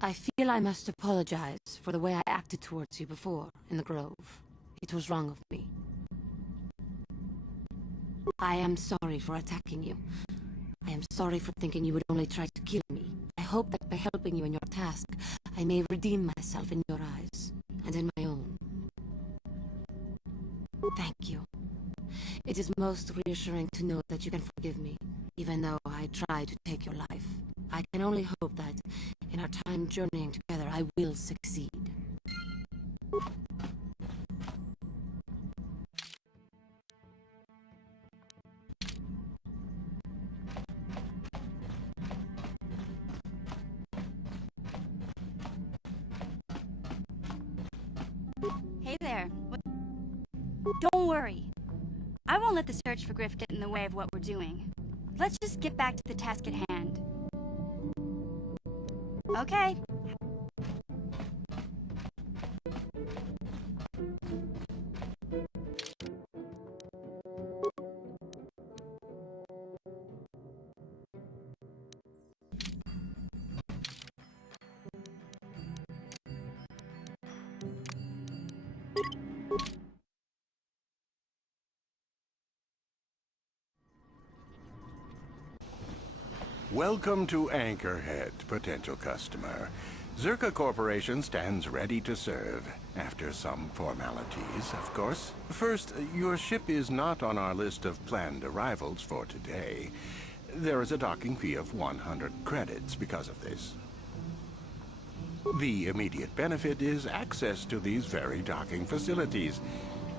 I feel I must apologize for the way I acted towards you before, in the Grove. It was wrong of me. I am sorry for attacking you. I am sorry for thinking you would only try to kill me. I hope that by helping you in your task, I may redeem myself in your eyes, and in my own. Thank you. It is most reassuring to know that you can forgive me, even though I try to take your life. I can only hope that, in our time journeying together, I will succeed. Hey there. Don't worry. I won't let the search for Griff get in the way of what we're doing. Let's just get back to the task at hand. Okay. Welcome to Anchorhead, potential customer. Zerka Corporation stands ready to serve, after some formalities, of course. First, your ship is not on our list of planned arrivals for today. There is a docking fee of 100 credits because of this. The immediate benefit is access to these very docking facilities.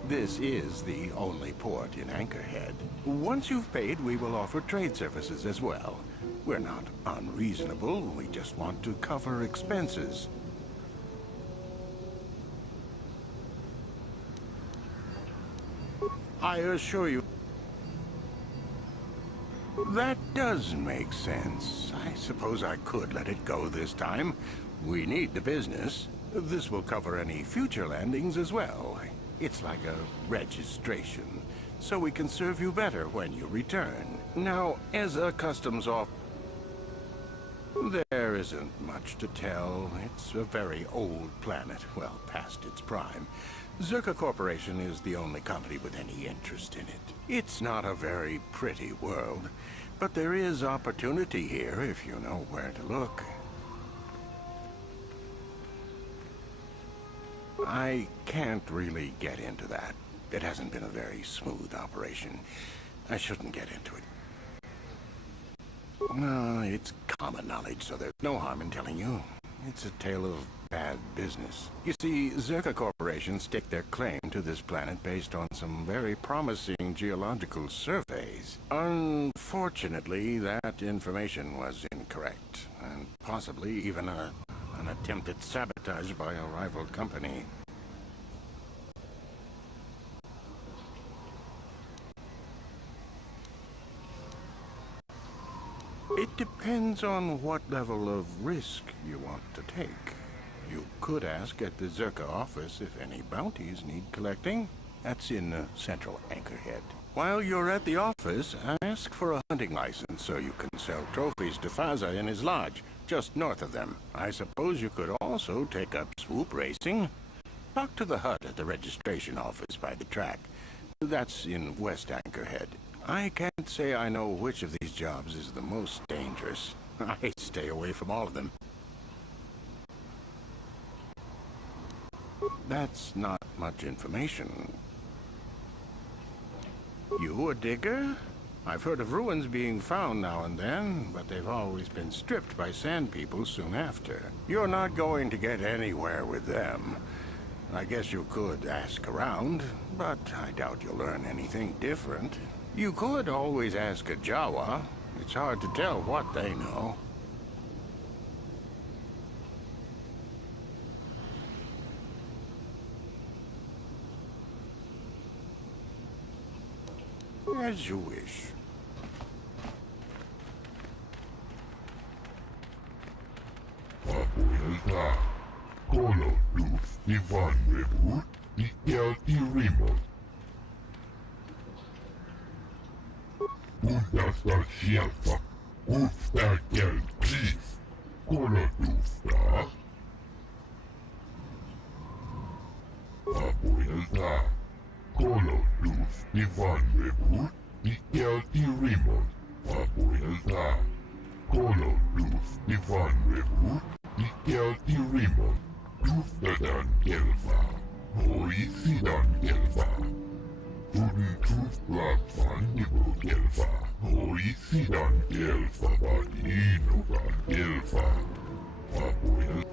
This is the only port in Anchorhead. Once you've paid, we will offer trade services as well. We're not unreasonable, we just want to cover expenses. I assure you, that does make sense. I suppose I could let it go this time. We need the business. This will cover any future landings as well. It's like a registration, so we can serve you better when you return. Now, as a customs officer, there isn't much to tell. It's a very old planet, well past its prime. Zerka Corporation is the only company with any interest in it. It's not a very pretty world, but there is opportunity here if you know where to look. I can't really get into that. It hasn't been a very smooth operation. I shouldn't get into it. No, it's common knowledge, so there's no harm in telling you. It's a tale of bad business. You see, Zerka Corporation staked their claim to this planet based on some very promising geological surveys. Unfortunately, that information was incorrect, and possibly even an attempt at sabotage by a rival company. It depends on what level of risk you want to take. You could ask at the Zerka office if any bounties need collecting. That's in central Anchorhead. While you're at the office, ask for a hunting license so you can sell trophies to Faza in his lodge, just north of them. I suppose you could also take up swoop racing. Talk to the HUD at the registration office by the track. That's in West Anchorhead. I can't say I know which of these jobs is the most dangerous. I stay away from all of them. That's not much information. You a digger? I've heard of ruins being found now and then, but they've always been stripped by sand people soon after. You're not going to get anywhere with them. I guess you could ask around, but I doubt you'll learn anything different. You could always ask a Jawa. It's hard to tell what they know. As you wish. Papuelta, Kolo Luf, Ivan Rebut, Ikel Irimot. Undasta Shelfa, Uftakel Chief, Kolotufta. Vapuilta. Kolotuf Ivan Rebut. Ikelti Rimon. Vapuilta. Kolotuf Ivan Rebut. Ikelti Rimon. Tuftadan Kelva. Hoi Sidan Kelva. Tuf Lapvan Nibo Kelva. Hoi Sidan Kelva. Vadinogan Kelva. Vapuilta.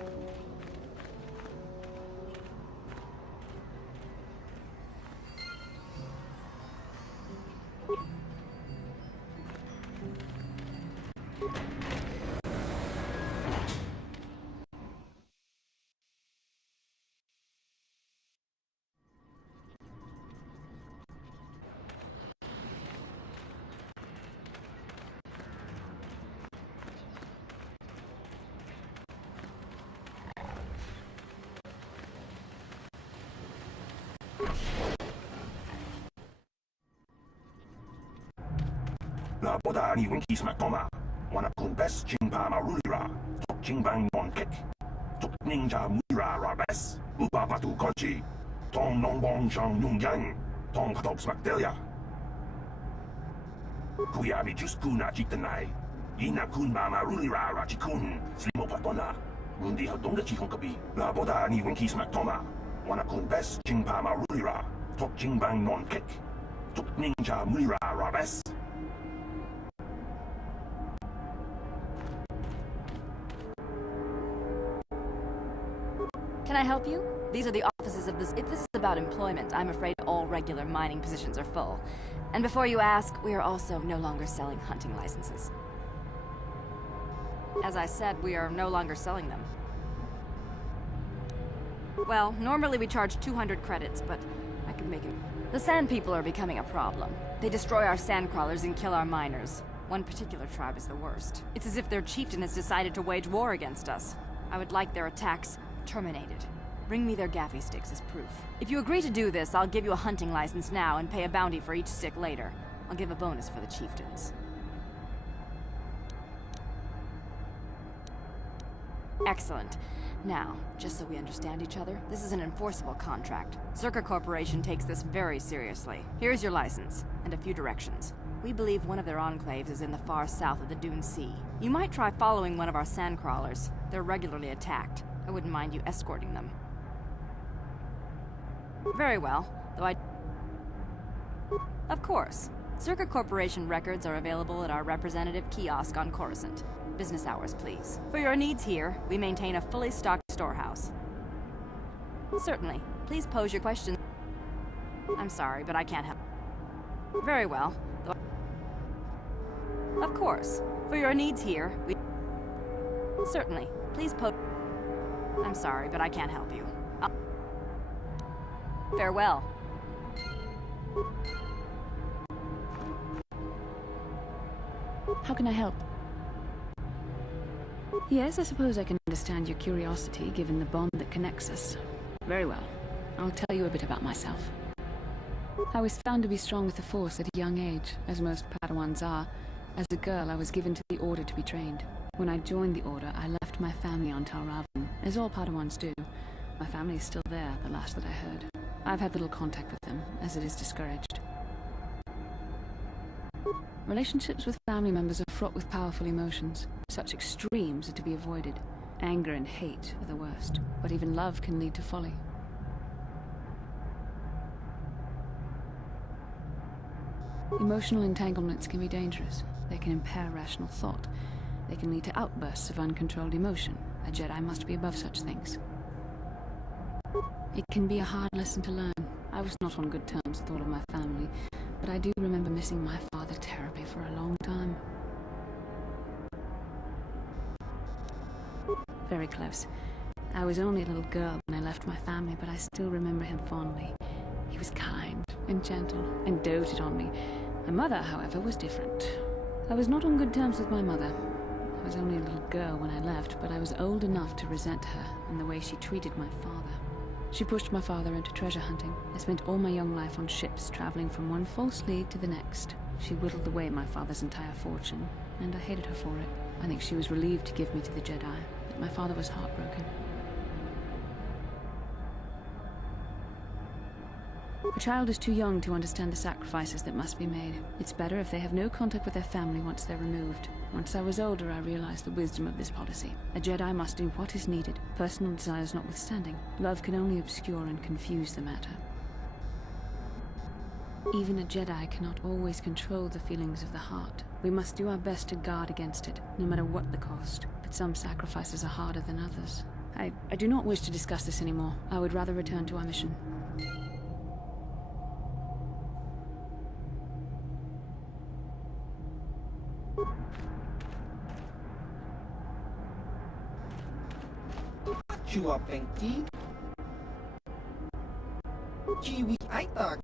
La boda ni winki smaktoma. Wana kun bes jingpa marulira. Tok jingbang non kek. Tok ninja muira rabes. Upa patu konchi. Tong nongbong shang nung yang. Tong katok smakdelia. Kuyabi jus kuna jiktanai. Ina kun ba marulira rachikun. Slimo patona. Mundi hadonga chihon kabi. La boda ni winki smaktoma. Wana kun bes jingpa marulira. Tok jingbang non kek. Tok ninja muira rabes. Can I help you? These are the offices of this. If this is about employment, I'm afraid all regular mining positions are full. And before you ask, we are also no longer selling hunting licenses. As I said, we are no longer selling them. Well, normally we charge 200 credits, but I could make it. The sand people are becoming a problem. They destroy our sand crawlers and kill our miners. One particular tribe is the worst. It's as if their chieftain has decided to wage war against us. I would like their attacks terminated. Bring me their gaffy sticks as proof. If you agree to do this, I'll give you a hunting license now and pay a bounty for each stick later. I'll give a bonus for the chieftains. Excellent. Now, just so we understand each other, this is an enforceable contract. Zerka Corporation takes this very seriously. Here's your license, and a few directions. We believe one of their enclaves is in the far south of the Dune Sea. You might try following one of our sand crawlers. They're regularly attacked. I wouldn't mind you escorting them. Very well, though I... Of course. Zerka Corporation records are available at our representative kiosk on Coruscant. Business hours, please. For your needs here, we maintain a fully stocked storehouse. Certainly. Please pose your questions. I'm sorry, but I can't help. Very well, though I... Of course. For your needs here, we... Certainly. Please pose... I'm sorry, but I can't help you. Farewell. How can I help? Yes, I suppose I can understand your curiosity, given the bond that connects us. Very well. I'll tell you a bit about myself. I was found to be strong with the Force at a young age, as most Padawans are. As a girl, I was given to the Order to be trained. When I joined the Order, I left my family on Tal Ravan, as all Padawans do. My family is still there, the last that I heard. I've had little contact with them, as it is discouraged. Relationships with family members are fraught with powerful emotions. Such extremes are to be avoided. Anger and hate are the worst, but even love can lead to folly. Emotional entanglements can be dangerous. They can impair rational thought. They can lead to outbursts of uncontrolled emotion. A Jedi must be above such things. It can be a hard lesson to learn. I was not on good terms with all of my family, but I do remember missing my father terribly for a long time. Very close. I was only a little girl when I left my family, but I still remember him fondly. He was kind and gentle and doted on me. My mother, however, was different. I was not on good terms with my mother. I was only a little girl when I left, but I was old enough to resent her and the way she treated my father. She pushed my father into treasure hunting. I spent all my young life on ships, traveling from one false lead to the next. She whittled away my father's entire fortune, and I hated her for it. I think she was relieved to give me to the Jedi, but my father was heartbroken. A child is too young to understand the sacrifices that must be made. It's better if they have no contact with their family once they're removed. Once I was older, I realized the wisdom of this policy. A Jedi must do what is needed, personal desires notwithstanding. Love can only obscure and confuse the matter. Even a Jedi cannot always control the feelings of the heart. We must do our best to guard against it, no matter what the cost. But some sacrifices are harder than others. I do not wish to discuss this anymore. I would rather return to our mission. Chua Pengti Chiwi Aitak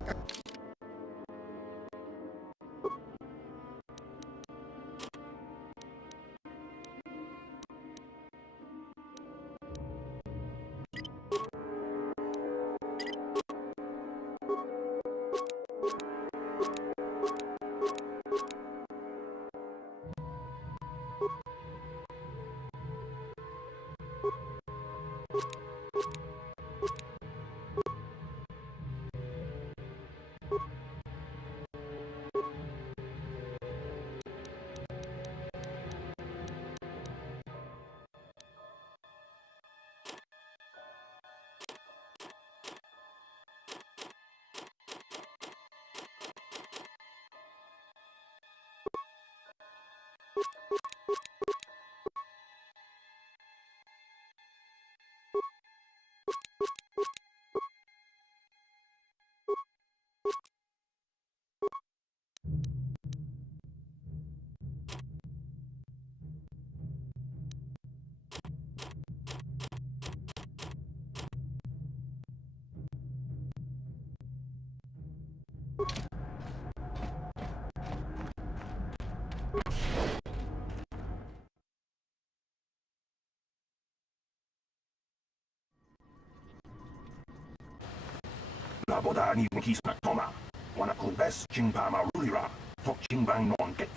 Laboda ni Winkies Mactoma, Wanakun Bess Chingpama Rulira, Tok Chingbang Non Kek,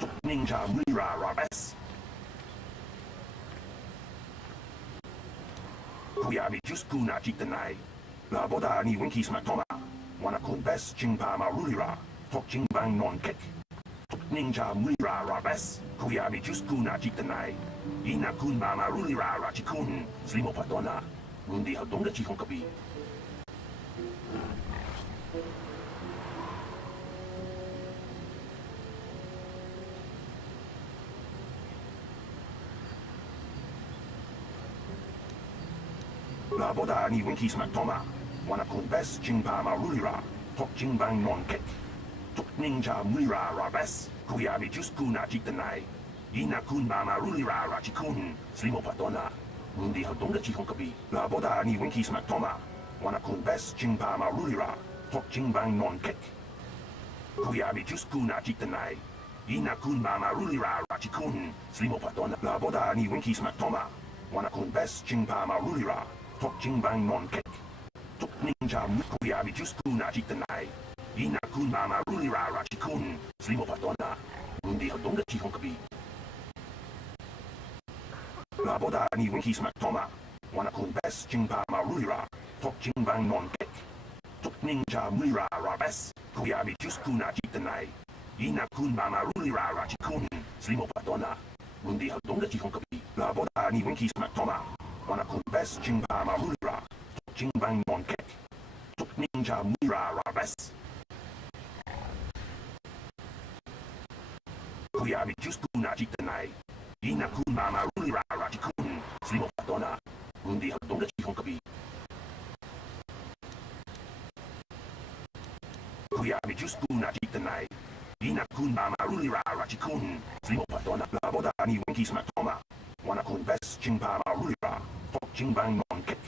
Tok Ninja Mira Rabes. Kuyami Juskuna Chitanai, Laboda ni Winkies Mactoma, Wanakun Bess Chingpama Rulira, Tok Chingbang Non Kek, Tok Ninja Mira Rabes, Kuyami Juskuna Chitanai, Inakun Mama Rulira Rachikun, Slimo Patona, Mundi Hadonga Chihonkabi. Laboda ni Winkies Mactoma, Wanakun Bess Chingpama Rulira, Tok Chingbang Non Kek, Tok Ninja Mira Rabes, Kuyami Juskuna Chitanai, Inakun Mama Rulira Rachikun, Slimo Patona, Mundi Hadonga Chihonkabi. Laboda ni Winkies Mactoma, Wanakun Bess Chingpama Rulira, Tok Chingbang Non Kek, Kuyami Juskuna Chitanai, Inakun Mama Rulira Rachikun, Slimo Patona. Laboda ni Winkies Mactoma, Wanakun Bess Chingpama Rulira, Tok Chingbang Non Kek, Tok Ninja Kuyami Juskuna Chitanai, Inakun Mama Rulira Rachikun, Slimo Patona, Mundi Hadonga Chihonkabi. Laboda ni Winkies Mactoma, Wanakun Bess Chingpama Rulira, Tok Chingbang Non Kek, Tok Ninja Mira Rabes, Kuyami Juskuna Chitanai, Inakun Mama Rulira Rachikun, Slimo Patona, Mundi Hadonga Chihonkabi. Laboda ni Winkies Mactoma, Wanakun Bess Chingpama Rulira, Tok Chingbang Non Kek, Tok Ninja Mira Rabes, Kuyami Juskuna Chitanai, Inakun Mama Rulira Rachikun, Slimo Patona, Mundi Hadonga Chihonkabi. Kuyami Juskuna Chitanai, Inakun Mama Rulira Rachikun, Slimo Patona. Laboda ni Winkies Mactoma, Wanakun Bess Chingpama Rulira, Tok Chingbang Non Kek,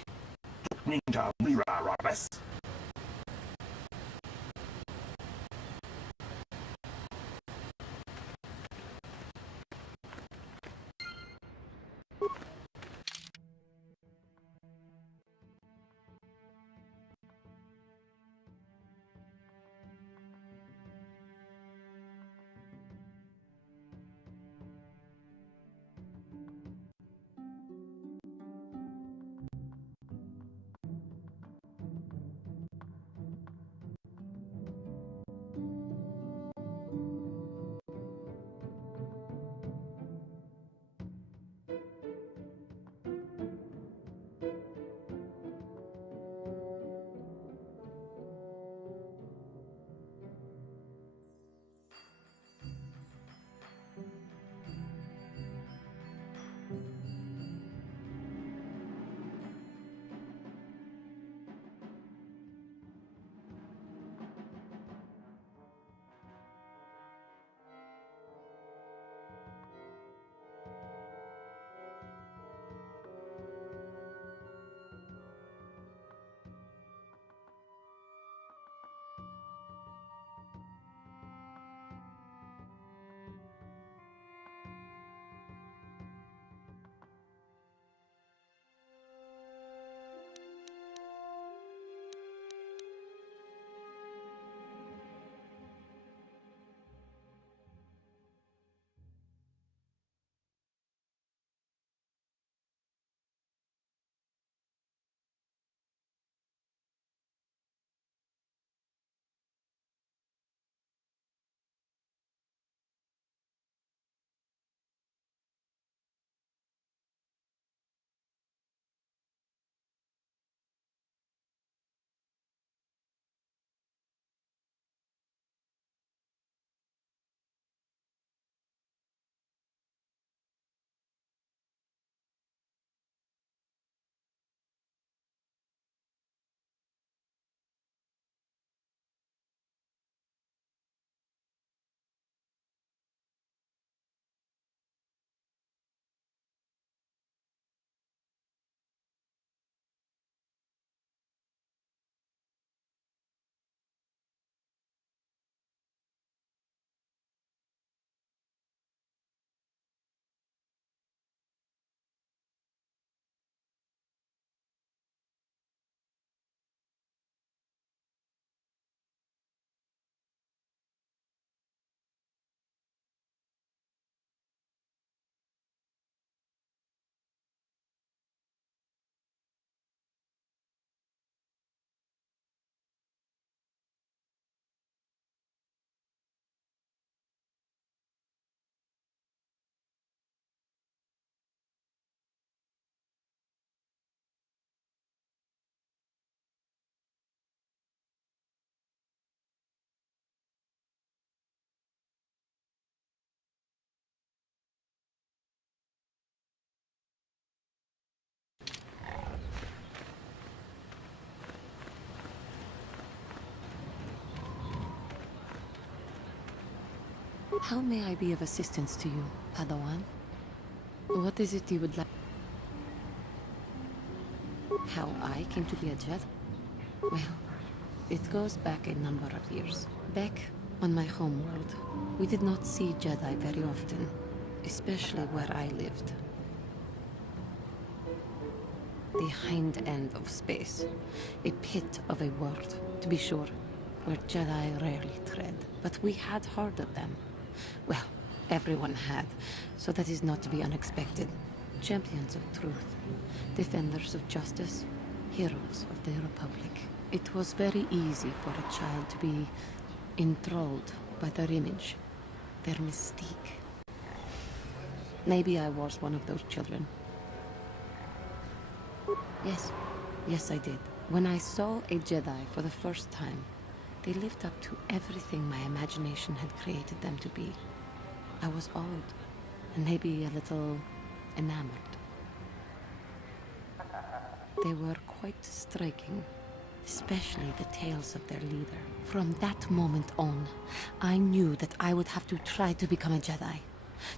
Tok Ninja Mira Rabes. How may I be of assistance to you, Padawan? What is it you would like? How I came to be a Jedi? Well, it goes back a number of years. Back on my homeworld, we did not see Jedi very often, especially where I lived. The hind end of space. A pit of a world, to be sure, where Jedi rarely tread. But we had heard of them. Well, everyone had, so that is not to be unexpected. Champions of truth, defenders of justice, heroes of the Republic. It was very easy for a child to be enthralled by their image, their mystique. Maybe I was one of those children. Yes, I did. When I saw a Jedi for the first time, they lived up to everything my imagination had created them to be. I was awed, and maybe a little enamored. They were quite striking, especially the tales of their leader. From that moment on, I knew that I would have to try to become a Jedi.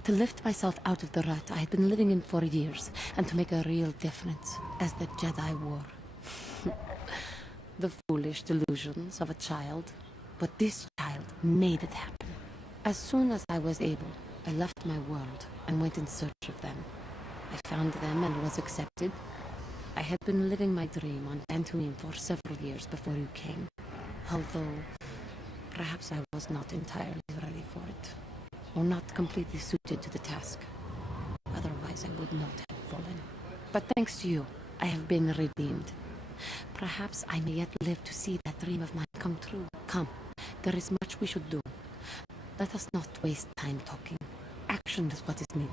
To lift myself out of the rut I had been living in for years, and to make a real difference, as the Jedi wore. The foolish delusions of a child, but this child made it happen. As soon as I was able, I left my world and went in search of them. I found them and was accepted. I had been living my dream on Dantooine for several years before you came, although perhaps I was not entirely ready for it, or not completely suited to the task. Otherwise I would not have fallen. But thanks to you, I have been redeemed. Perhaps I may yet live to see that dream of mine come true. Come, there is much we should do. Let us not waste time talking. Action is what is needed.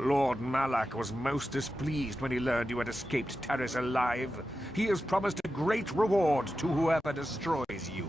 Lord Malak was most displeased when he learned you had escaped Terrace alive. He has promised a great reward to whoever destroys you.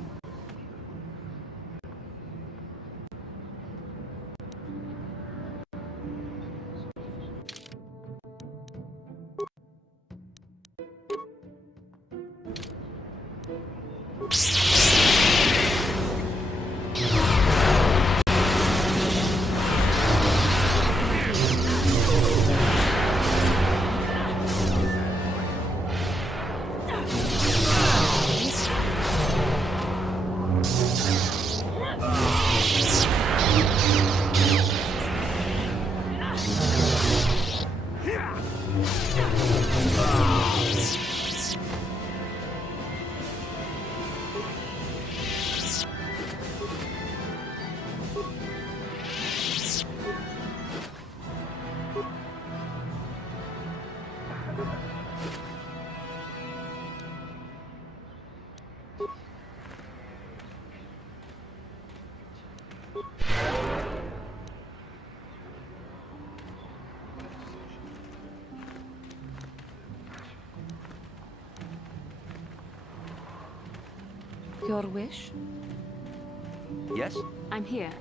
Your wish? Yes? I'm here.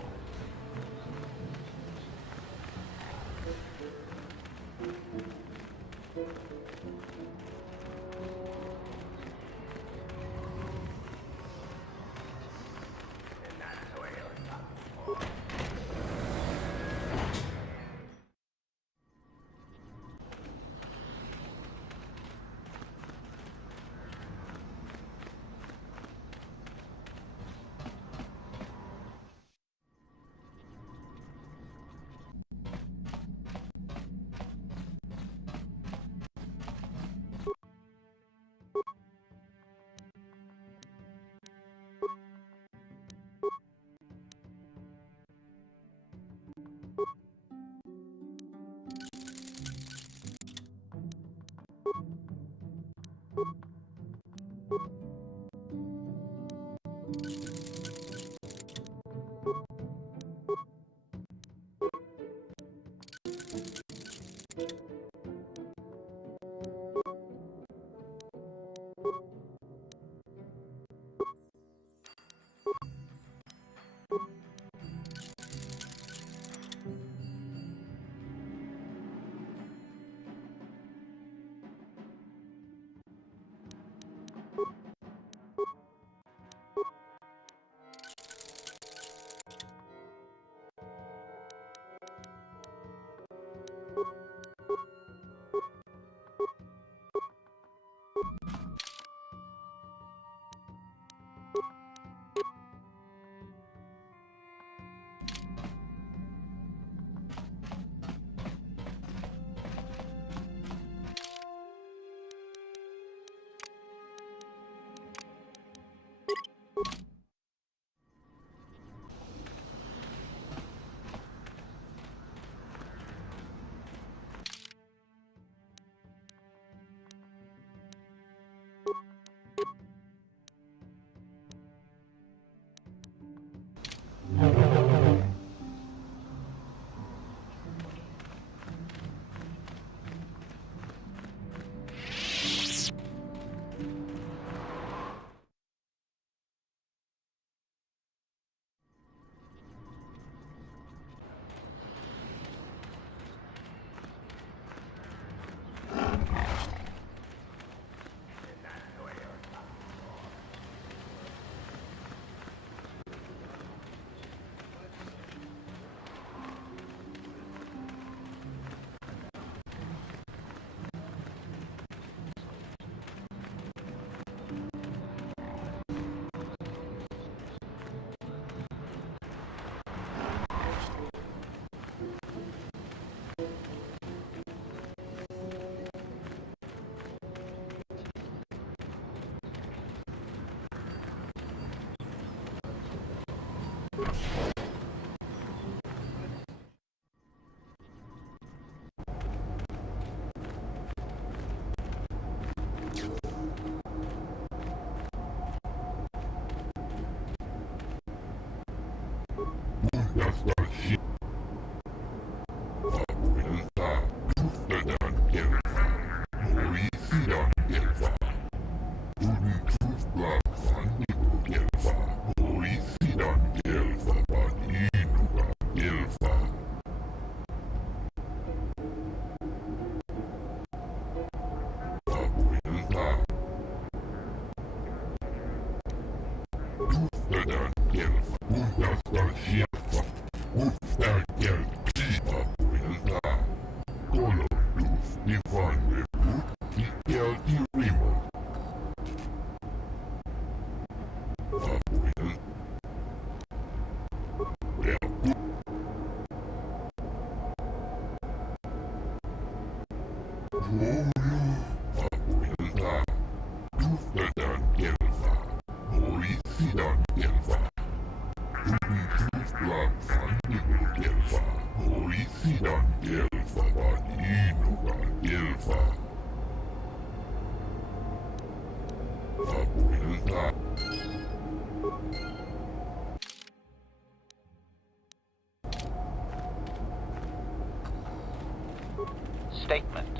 Statement.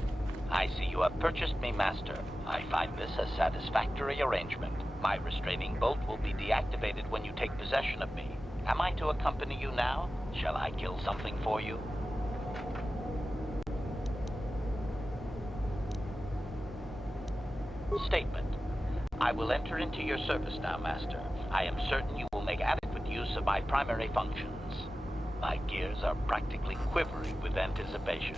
I see you have purchased me, Master. I find this a satisfactory arrangement. My restraining bolt will be deactivated when you take possession of me. Am I to accompany you now? Shall I kill something for you? Statement. I will enter into your service now, Master. I am certain you will make adequate use of my primary functions. My gears are practically quivering with anticipation.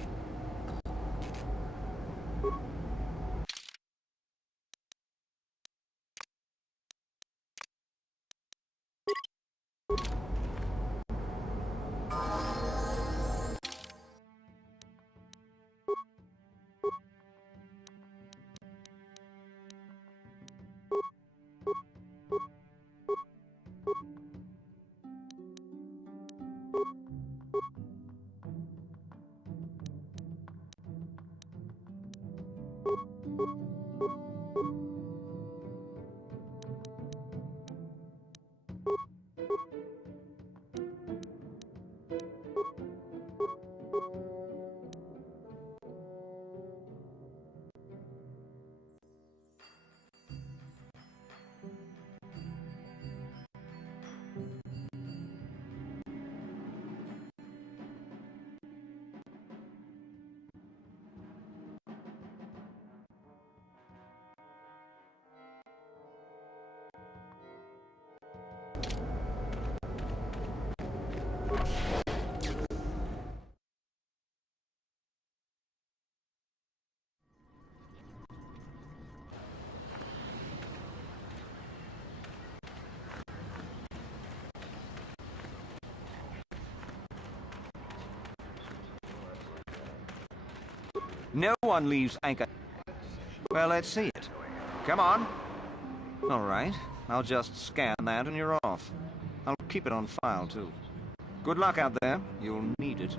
No one leaves anchor. Well, let's see it. Come on. All right. I'll just scan that and you're off. I'll keep it on file, too. Good luck out there. You'll need it.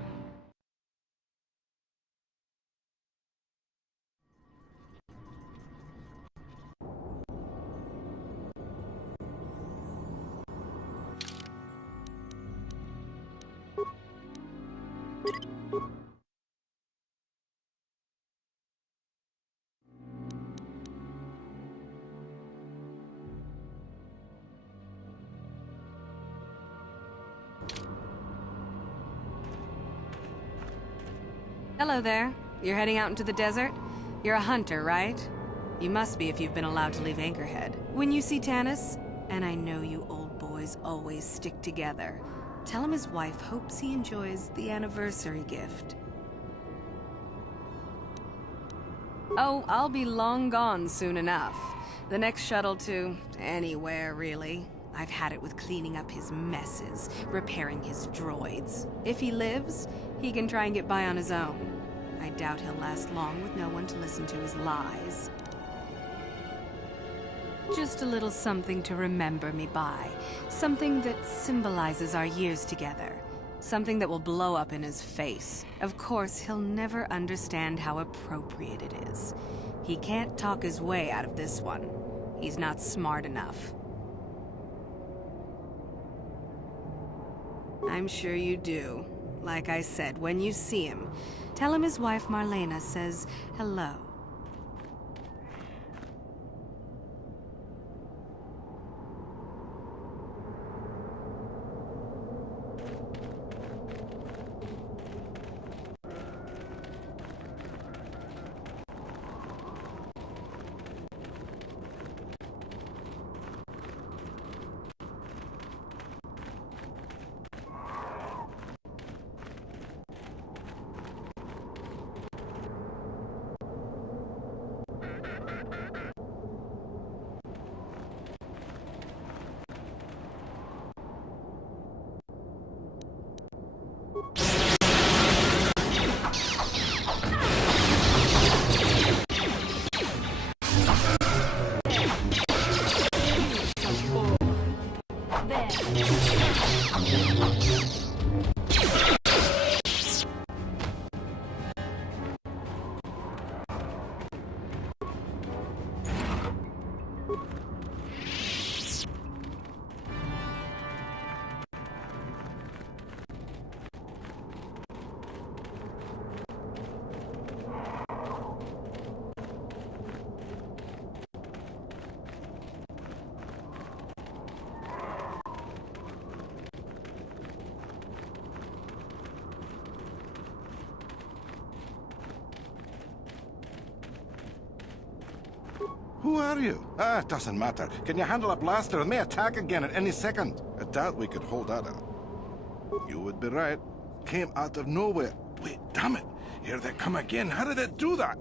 Hello there. You're heading out into the desert? You're a hunter, right? You must be if you've been allowed to leave Anchorhead. When you see Tanis, and I know you old boys always stick together, tell him his wife hopes he enjoys the anniversary gift. Oh, I'll be long gone soon enough. The next shuttle to anywhere, really. I've had it with cleaning up his messes, repairing his droids. If he lives, he can try and get by on his own. I doubt he'll last long with no one to listen to his lies. Just a little something to remember me by. Something that symbolizes our years together. Something that will blow up in his face. Of course, he'll never understand how appropriate it is. He can't talk his way out of this one. He's not smart enough. I'm sure you do. Like I said, when you see him, tell him his wife Marlena says hello. Who are you? Ah, it doesn't matter. Can you handle a blaster? It may attack again at any second. I doubt we could hold that out. You would be right. Came out of nowhere. Wait, damn it. Here they come again. How did it do that?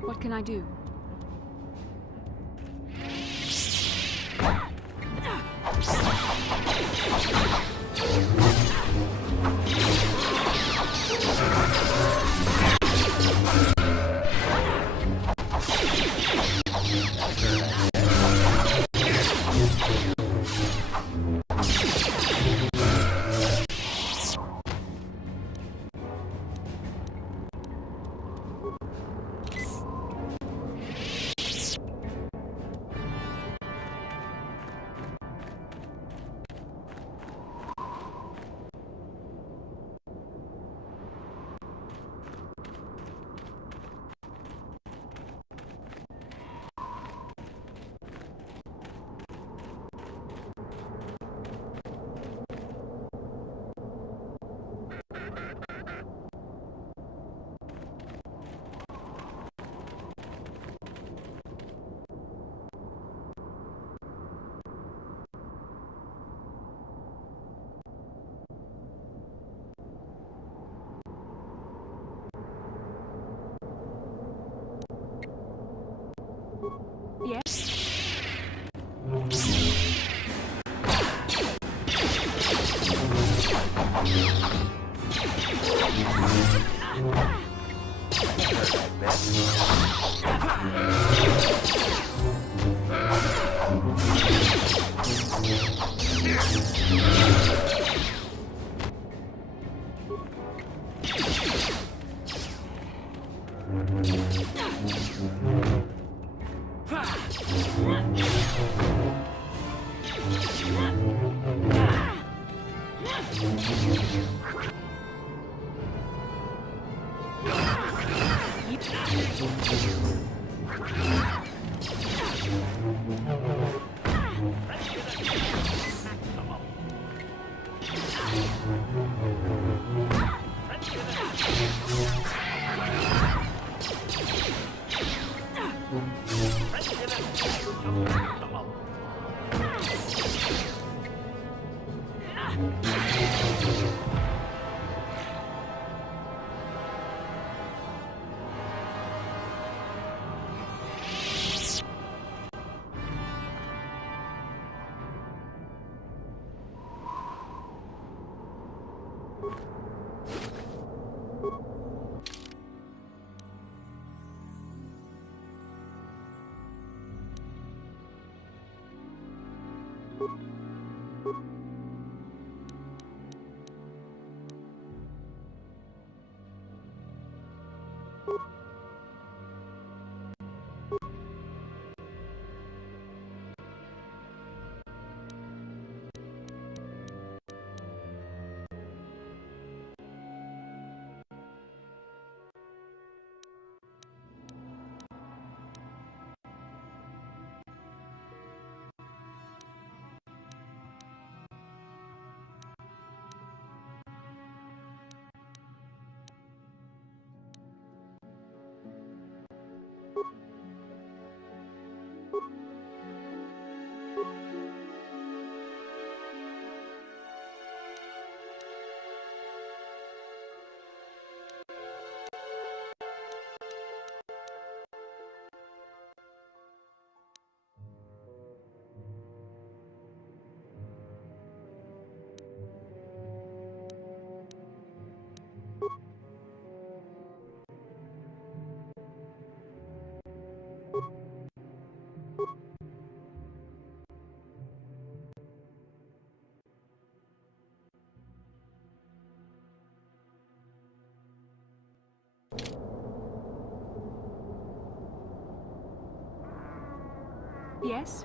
What can I do? Yes?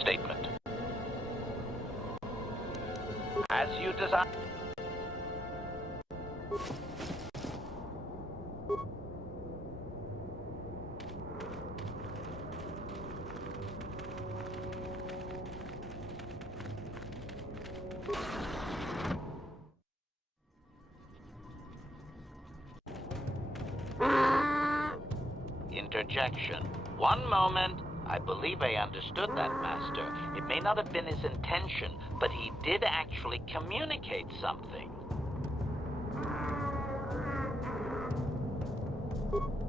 Statement. As you desire. Interjection. One moment. I believe I understood that, Master. It may not have been his intention, but he did actually communicate something.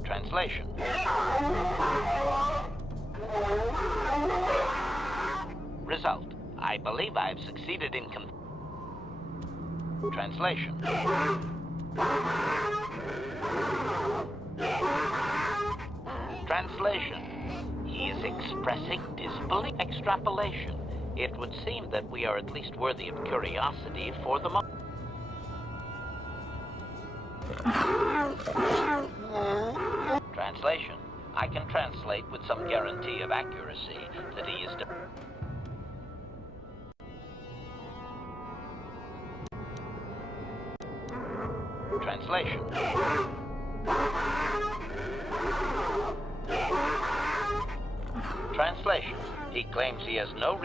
Translation. Result. I believe I've succeeded in Translation. Translation. He is expressing disbelief. Extrapolation. It would seem that we are at least worthy of curiosity for the moment. Translation. I can translate with some guarantee of accuracy that he is... Translation. Translation. He claims he has no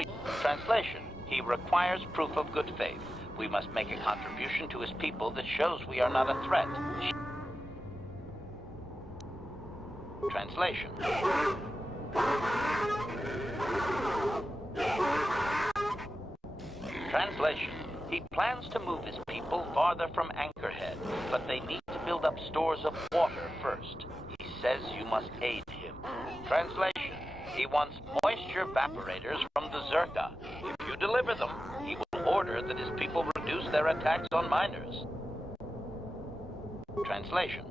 Translation. He requires proof of good faith. We must make a contribution to his people that shows we are not a threat. Translation. Translation. He plans to move his people farther from Anchorhead, but they need to build up stores of water first. He says you must aid him. Translation. He wants moisture evaporators from the Zerka. If you deliver them, he will order that his people reduce their attacks on miners. Translation.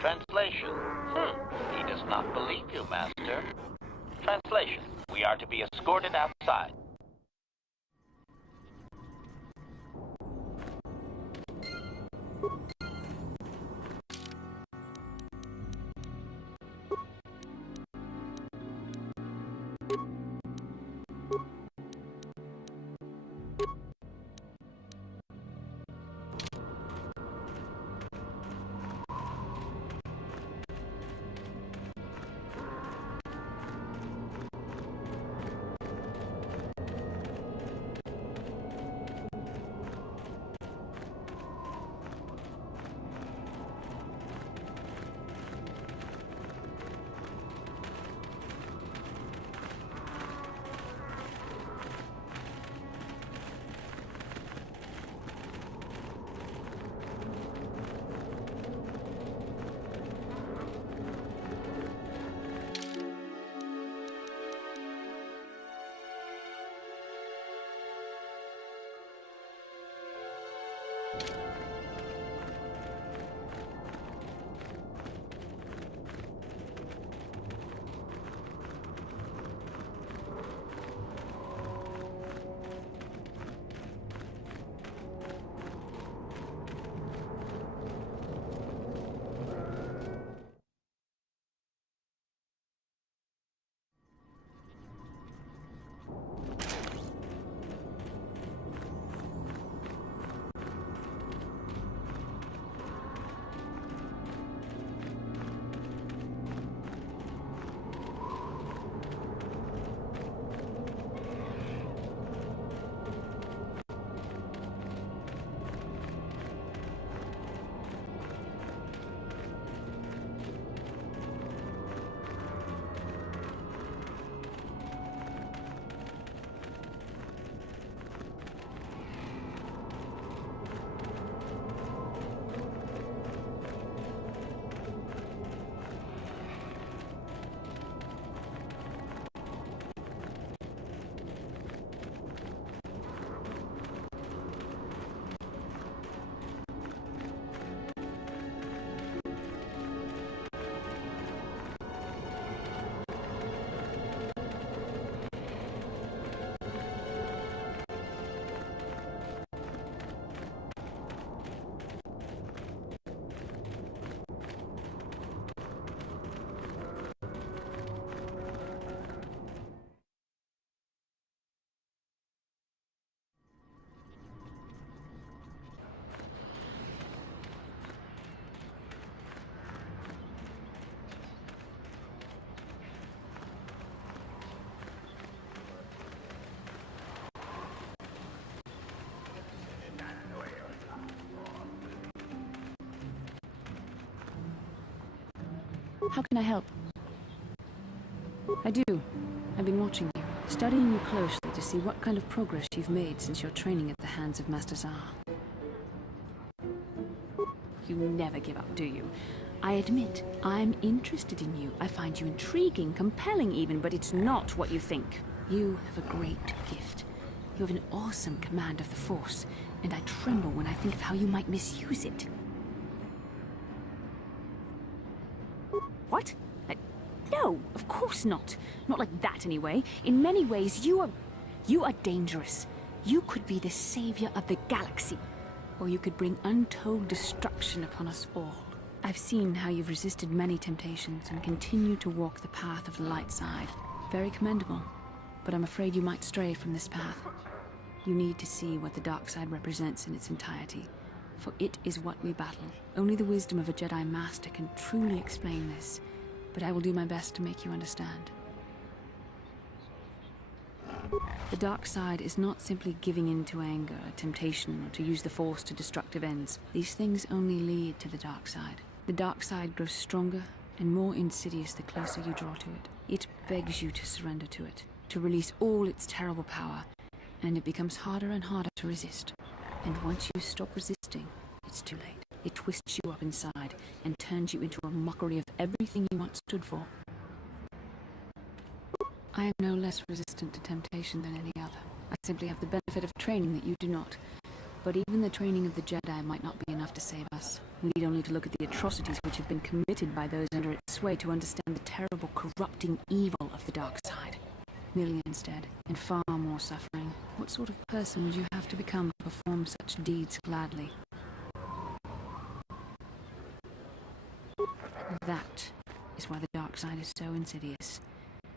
Translation. He does not believe you, Master. Translation. We are to be escorted outside. How can I help? I do. I've been watching you, studying you closely to see what kind of progress you've made since your training at the hands of Master Zahar. You never give up, do you? I admit, I'm interested in you. I find you intriguing, compelling even, but it's not what you think. You have a great gift. You have an awesome command of the Force, and I tremble when I think of how you might misuse it. What? No, of course not. Not like that, anyway. In many ways, you are dangerous. You could be the savior of the galaxy, or you could bring untold destruction upon us all. I've seen how you've resisted many temptations and continue to walk the path of the light side. Very commendable, but I'm afraid you might stray from this path. You need to see what the dark side represents in its entirety, for it is what we battle. Only the wisdom of a Jedi Master can truly explain this, but I will do my best to make you understand. The dark side is not simply giving in to anger, temptation, or to use the Force to destructive ends. These things only lead to the dark side. The dark side grows stronger and more insidious the closer you draw to it. It begs you to surrender to it, to release all its terrible power, and it becomes harder and harder to resist. And once you stop resisting, it's too late. It twists you up inside and turns you into a mockery of everything you once stood for. I am no less resistant to temptation than any other. I simply have the benefit of training that you do not. But even the training of the Jedi might not be enough to save us. We need only to look at the atrocities which have been committed by those under its sway to understand the terrible, corrupting evil of the dark side. Millions dead, and far more suffering. What sort of person would you have to become to perform such deeds gladly? That is why the dark side is so insidious.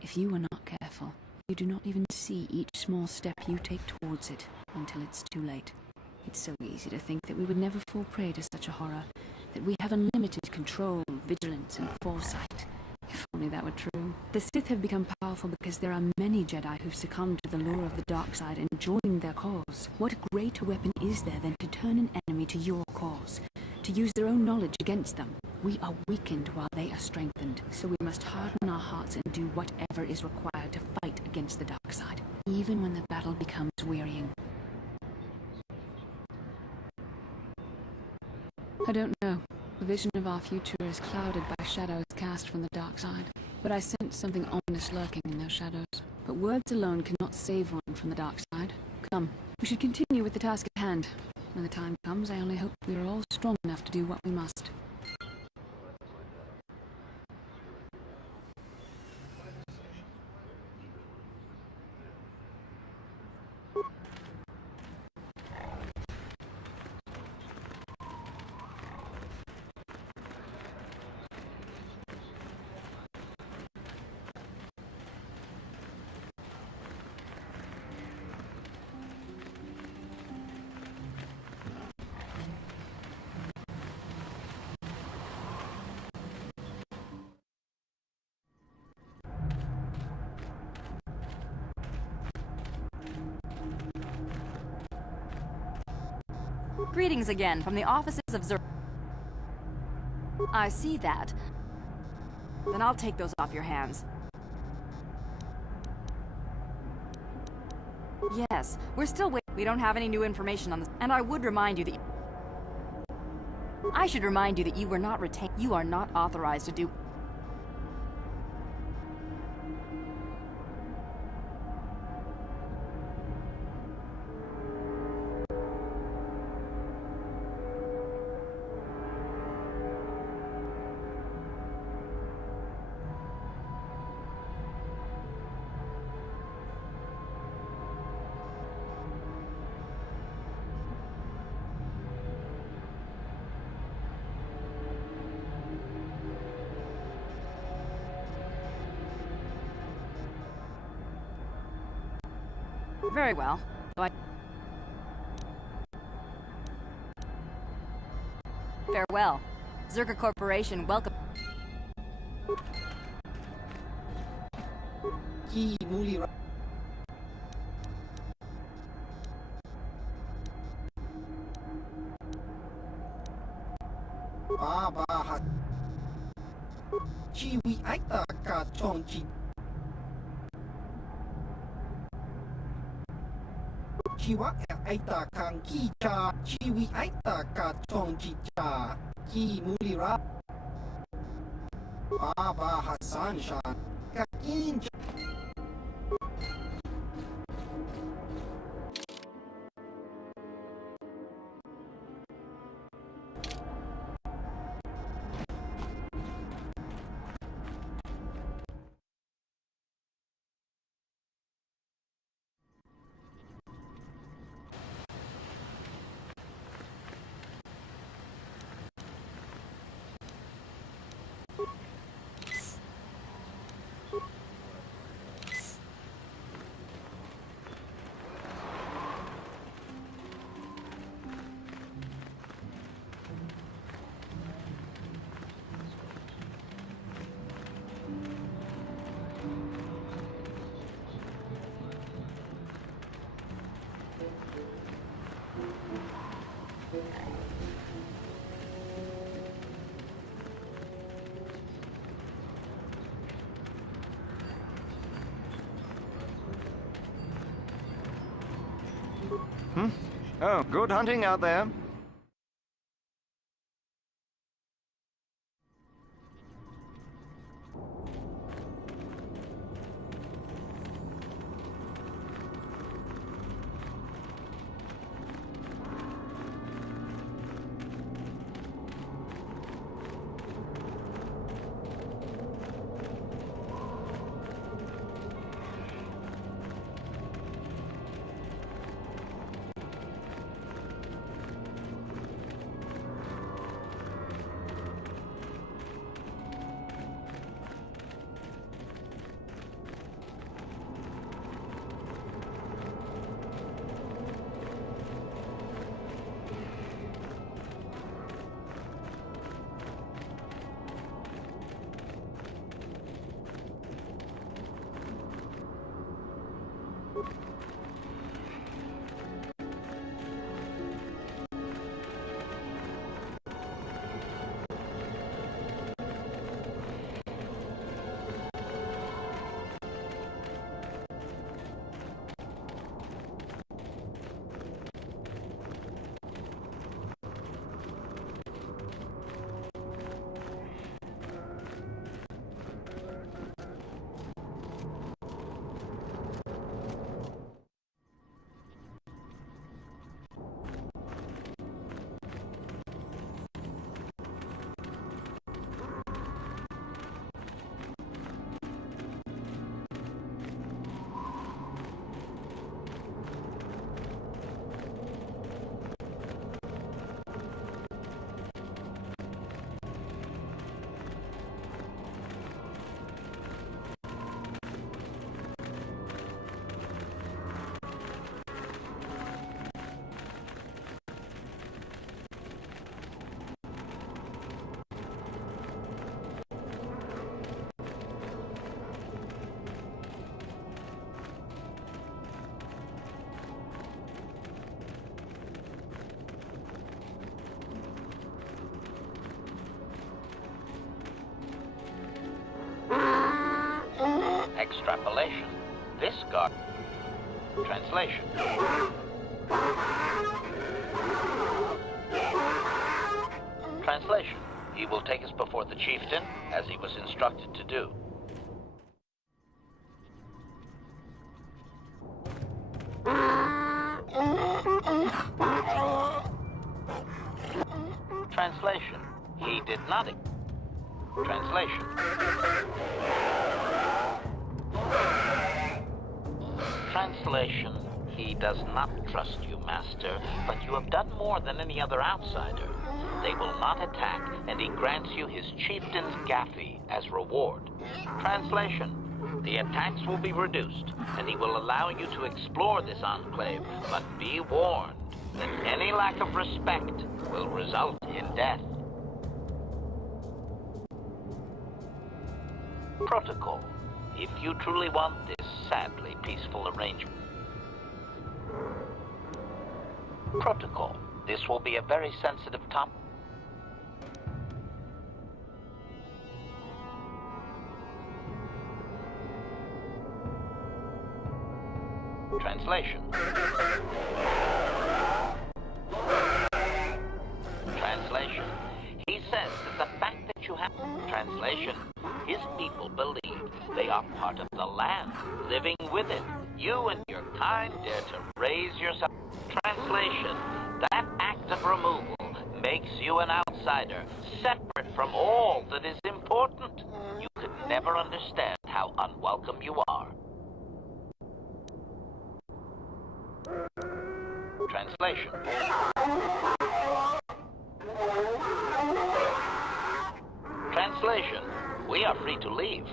If you are not careful, you do not even see each small step you take towards it until it's too late. It's so easy to think that we would never fall prey to such a horror, that we have unlimited control, vigilance, and foresight. If only that were true. The Sith have become powerful because there are many Jedi who've succumbed to the lure of the dark side and joined their cause. What greater weapon is there than to turn an enemy to your cause? To use their own knowledge against them? We are weakened while they are strengthened, so we must harden our hearts and do whatever is required to fight against the dark side, even when the battle becomes wearying. I don't know. The vision of our future is clouded by shadows cast from the dark side. But I sense something ominous lurking in those shadows. But words alone cannot save one from the dark side. Come, we should continue with the task at hand. When the time comes, I only hope we are all strong enough to do what we must. Greetings again from the offices of Zerk. I see that. Then I'll take those off your hands. Yes, we're still waiting. We don't have any new information on this. And I would remind you that... I should remind you that you were not retained. You are not authorized to do... Very well. So Farewell. Zerka Corporation, welcome. Chiwa aita kang kicha, chiwi aita ka chong chicha, ki mulira. Baba Hassan Shan, kakin. Oh, good hunting out there. appellation. This guard... Translation. Translation. He will take us before the chieftain, as he was instructed to do. Translation. He did not... Translation. Translation. He does not trust you, Master, but you have done more than any other outsider. They will not attack, and he grants you his chieftain's Gaffy as reward. Translation. The attacks will be reduced, and he will allow you to explore this enclave, but be warned that any lack of respect will result in death. Protocol. If you truly want this sadly peaceful arrangement. Protocol. This will be a very sensitive topic. Translation. Translation. He says that the fact that you have... Translation. His people believe they are part of the land, living with it. You and your kind dare to raise yourself... Translation. That act of removal makes you an outsider, separate from all that is important. You could never understand how unwelcome you are. Translation. Translation. We are free to leave.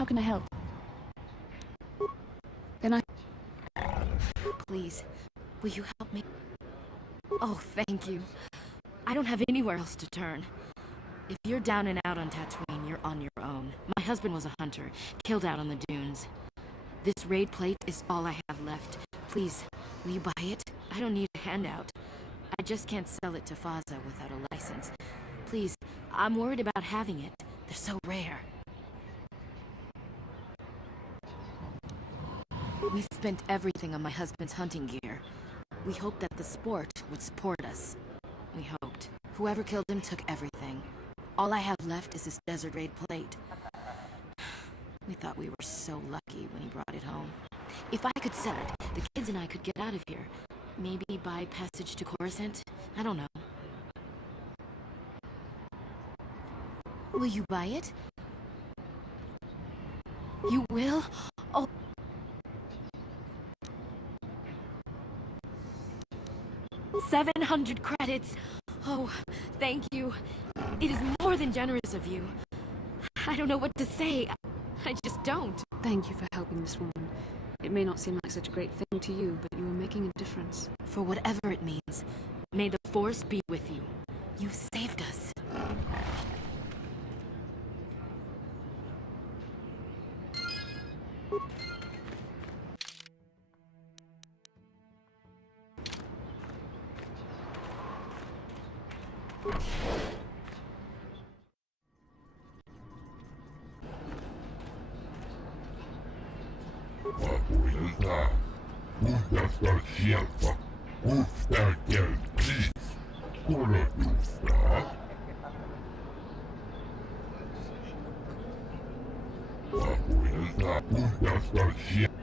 How can I help? Can I... Please, will you help me? Oh, thank you. I don't have anywhere else to turn. If you're down and out on Tatooine, you're on your own. My husband was a hunter, killed out on the dunes. This raid plate is all I have left. Please, will you buy it? I don't need a handout. I just can't sell it to Faza without a license. Please, I'm worried about having it. They're so rare. We spent everything on my husband's hunting gear. We hoped that the sport would support us. We hoped. Whoever killed him took everything. All I have left is this desert raid plate. We thought we were so lucky when he brought it home. If I could sell it, the kids and I could get out of here. Maybe buy passage to Coruscant? I don't know. Will you buy it? You will? Oh. $700 credits! Oh, thank you. It is more than generous of you. I don't know what to say. I just don't. Thank you for helping this woman. It may not seem like such a great thing to you, but you are making a difference. For whatever it means, may the Force be with you. You saved us. Papuilta, Uhdasta sieltä, Uhta kelpis, kolotusta. Papuilta, Uhdasta sieltä.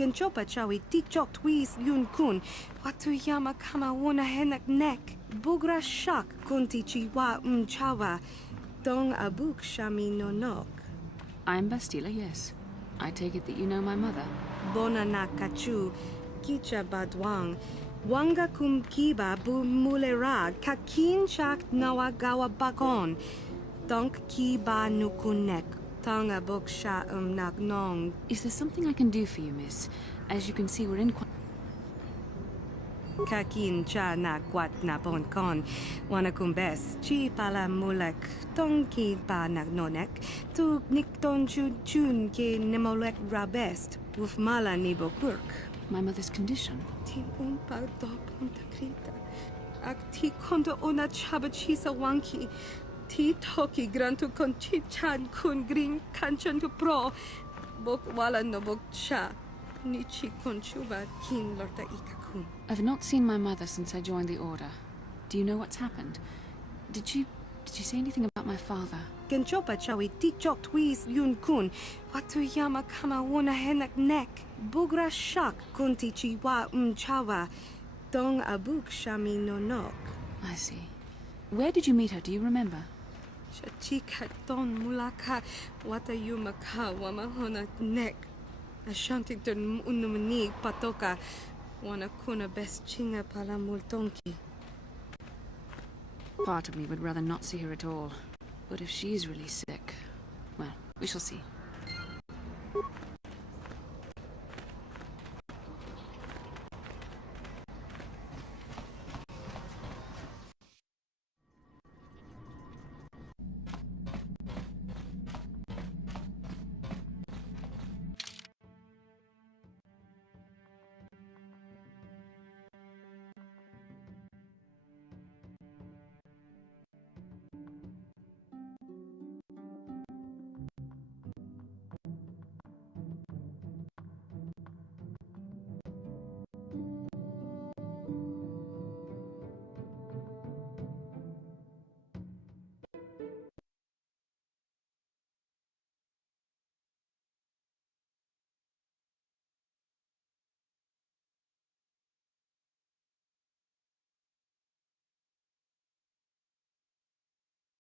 Genchopa chawi tikchok twis yun kun. Watu yama kama wona henak nek. Bugra shak kunti chiwa chawa. Dong abuk shami no nok. I'm Bastila, yes. I take it that you know my mother. Bona na kachu. Kicha badwang. Wanga kum kiba bu mulera. Kakin chak nawagawa bakon. Donk kiba nukunek. Tonga boksha nagnong. Is there something I can do for you, miss? As you can see, we're in Kakin cha na kwat na bonkon. Wanakumbes. Chi pala mulek. Tonki ba nagnonek. Tu nikton chun ke nemolek rabest. Ufmala ni bokurk. my mother's condition? Tin umpa do punta krita. Ak ti kondo ona chaba chisa wanki. Ti toki grantu kon chichan kun green kanchan to pro. Bok wala no bok cha. Nichi kon chuba kin lorta ikakun. I've not seen my mother since I joined the Order. Do you know what's happened? Did she say anything about my father? Genjopa chawi ti jok twiz yun kun. Watu yama kama wona henak nek. Bugra shak kunti chiwa chawa. Dong abuk shami no nok. I see. Where did you meet her? Do you remember? Chachika don mulaka wata yumaka wamahona nek. Ashantington unumani patoka. Wana kuna best chinga pala multonki. Part of me would rather not see her at all. But if she's really sick, well, we shall see.